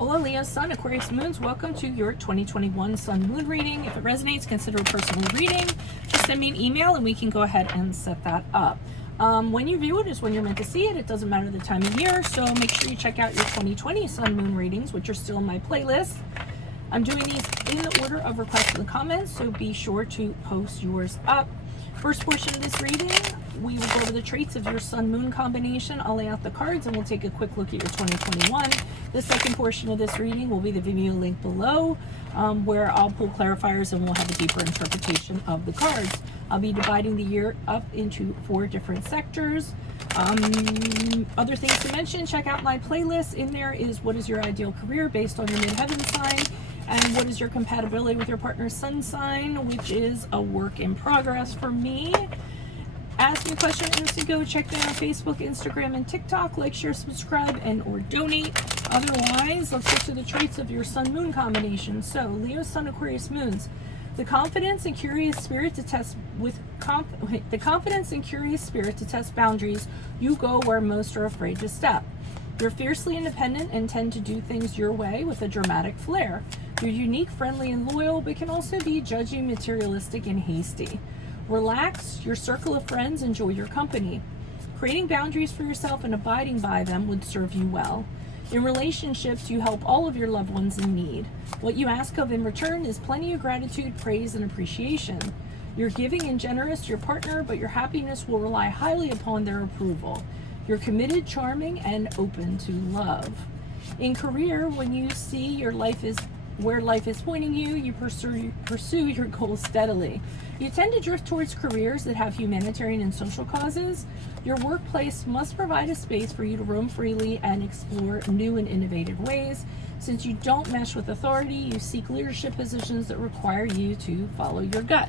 Hola Leo, Sun, Aquarius Moons. Welcome to your 2021 Sun Moon reading. If it resonates, consider a personal reading. Just send me an email and we can go ahead and set that up. When you view it is when you're meant to see it. It doesn't matter the time of year, so make sure you check out your 2020 Sun Moon readings, which are still in my playlist. I'm doing these in the order of request in the comments, so be sure to post yours up. First portion of this reading, we will go over the traits of your Sun-Moon combination. I'll lay out the cards and we'll take a quick look at your 2021. The second portion of this reading will be the VIMEO link below, where I'll pull clarifiers and we'll have a deeper interpretation of the cards. I'll be dividing the year up into 4 different sectors. Other things to mention, check out my playlist. In there is what is your ideal career based on your midheaven sign, and what is your compatibility with your partner's sun sign, which is a work in progress for me. Ask me a question and go check me out on Facebook, Instagram, and TikTok. Like, share, subscribe, and or donate. Otherwise, let's get to the traits of your Sun-Moon combination. So, Leo, Sun, Aquarius, Moons. The confidence and curious spirit to test boundaries. You go where most are afraid to step. You're fiercely independent and tend to do things your way with a dramatic flair. You're unique, friendly, and loyal, but can also be judgy, materialistic, and hasty. Relax, your circle of friends enjoy your company. Creating boundaries for yourself and abiding by them would serve you well. In relationships, you help all of your loved ones in need. What you ask of in return is plenty of gratitude, praise, and appreciation. You're giving and generous to your partner, but your happiness will rely highly upon their approval. You're committed, charming, and open to love. In career, when you see where life is pointing you, you pursue your goals steadily. You tend to drift towards careers that have humanitarian and social causes. Your workplace must provide a space for you to roam freely and explore new and innovative ways. Since you don't mesh with authority, you seek leadership positions that require you to follow your gut.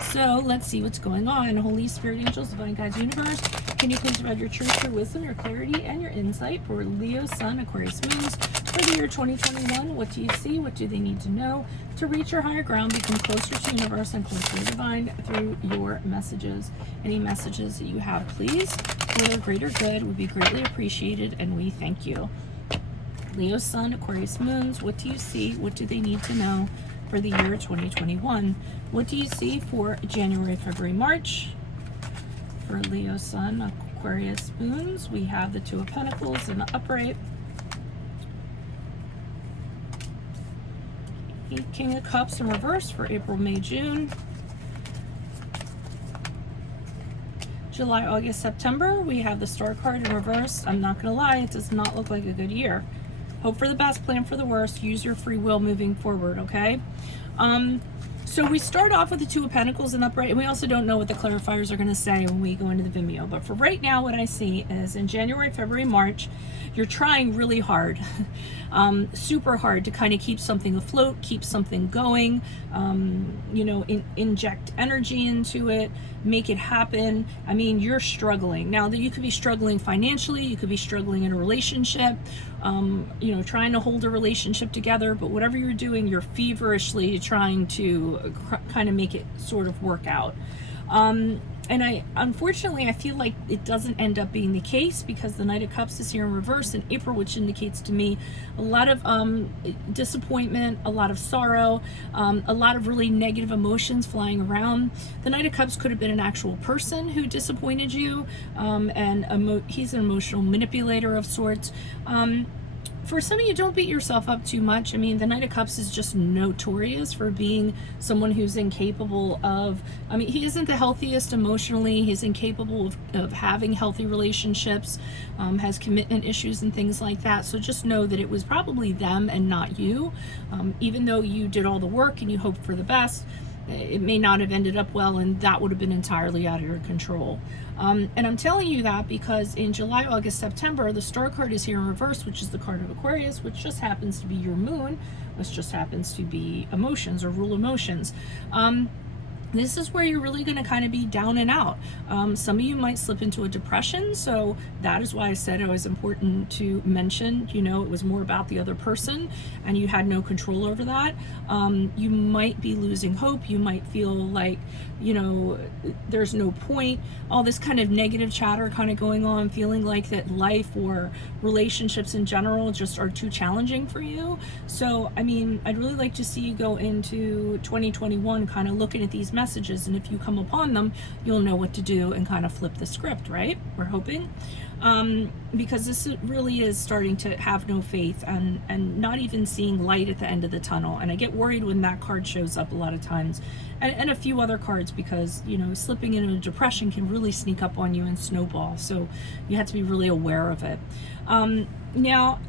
So let's see what's going on. Holy Spirit, angels, divine guides, universe, can you please provide your truth, your wisdom, your clarity, and your insight for Leo, Sun, Aquarius, Moons for the year 2021? What do you see? What do they need to know to reach your higher ground, become closer to universe and closer to divine through your messages? Any messages that you have, please, for their greater good would be greatly appreciated, and we thank you. Leo, Sun, Aquarius, Moons, what do you see? What do they need to know for the year 2021? What do you see for January, February, March? For Leo, Sun, Aquarius, Moons, we have the Two of Pentacles in the upright. King of Cups in reverse for April, May, June. July, August, September, we have the Star card in reverse. I'm not going to lie, it does not look like a good year. Hope for the best, plan for the worst. Use your free will moving forward, okay? So we start off with the Two of Pentacles in upright, and we also don't know what the clarifiers are going to say when we go into the Vimeo. But for right now, what I see is in January, February, March, you're trying really hard, super hard to kind of keep something afloat, keep something going, inject energy into it, make it happen. I mean, you're struggling. Now, you could be struggling financially, you could be struggling in a relationship, trying to hold a relationship together, but whatever you're doing, you're feverishly trying to kind of make it sort of work out. And unfortunately, I feel like it doesn't end up being the case because the Knight of Cups is here in reverse in April, which indicates to me a lot of disappointment, a lot of sorrow, a lot of really negative emotions flying around. The Knight of Cups could have been an actual person who disappointed you, and he's an emotional manipulator of sorts. For some of you, don't beat yourself up too much. I mean, the Knight of Cups is just notorious for being someone who's incapable of, he isn't the healthiest emotionally. He's incapable of having healthy relationships, has commitment issues and things like that. So just know that it was probably them and not you. Even though you did all the work and you hoped for the best, it may not have ended up well, and that would have been entirely out of your control. And I'm telling you that because in July, August, September, the Star card is here in reverse, which is the card of Aquarius, which just happens to be your moon, which just happens to be emotions or rule emotions. this is where you're really going to kind of be down and out. Some of you might slip into a depression, so that is why I said it was important to mention, you know, it was more about the other person and you had no control over that. You might be losing hope. You might feel like, you know, there's no point, all this kind of negative chatter kind of going on, feeling like that life or relationships in general just are too challenging for you. So, I mean, I'd really like to see you go into 2021 kind of looking at these messages, and if you come upon them, you'll know what to do and kind of flip the script, right? We're hoping. Because this really is starting to have no faith and not even seeing light at the end of the tunnel. And I get worried when that card shows up a lot of times, and a few other cards, because, you know, slipping into a depression can really sneak up on you and snowball. So you have to be really aware of it. Now,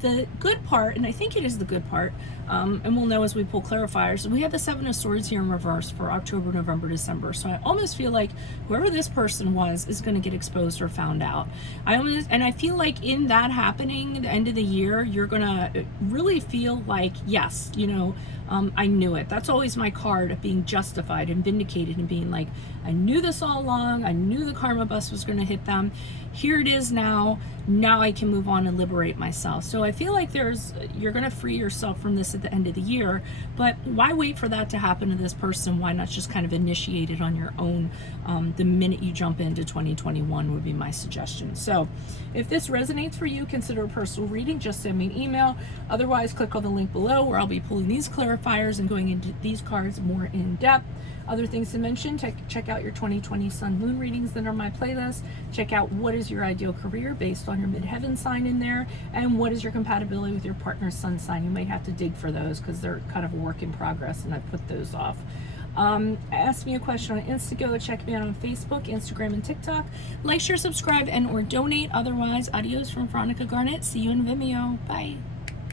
the good part, and I think it is the good part, and we'll know as we pull clarifiers, we have the Seven of Swords here in reverse for October, November, December. So I almost feel like whoever this person was is going to get exposed or found out. I feel like in that happening at the end of the year, you're going to really feel like, yes, you know, I knew it. That's always my card of being justified and vindicated and being like, I knew this all along. I knew the karma bus was going to hit them. Here it is now. Now I can move on and liberate myself. So I feel like you're going to free yourself from this at the end of the year, but why wait for that to happen to this person? Why not just kind of initiate it on your own the minute you jump into 2021 would be my suggestion. So if this resonates for you, consider a personal reading. Just send me an email. Otherwise, click on the link below where I'll be pulling these clarifiers and going into these cards more in depth. Other things to mention, check out your 2020 Sun Moon readings that are on my playlist. Check out what is your ideal career based on your midheaven sign in there, and what is your compatibility with your partner's sun sign. You might have to dig for those because they're kind of a work in progress, and I put those off. Ask me a question on Instago. Check me out on Facebook, Instagram, and TikTok. Like, share, subscribe, and or donate. Otherwise, adios from Veronica Garnett. See you in Vimeo. Bye.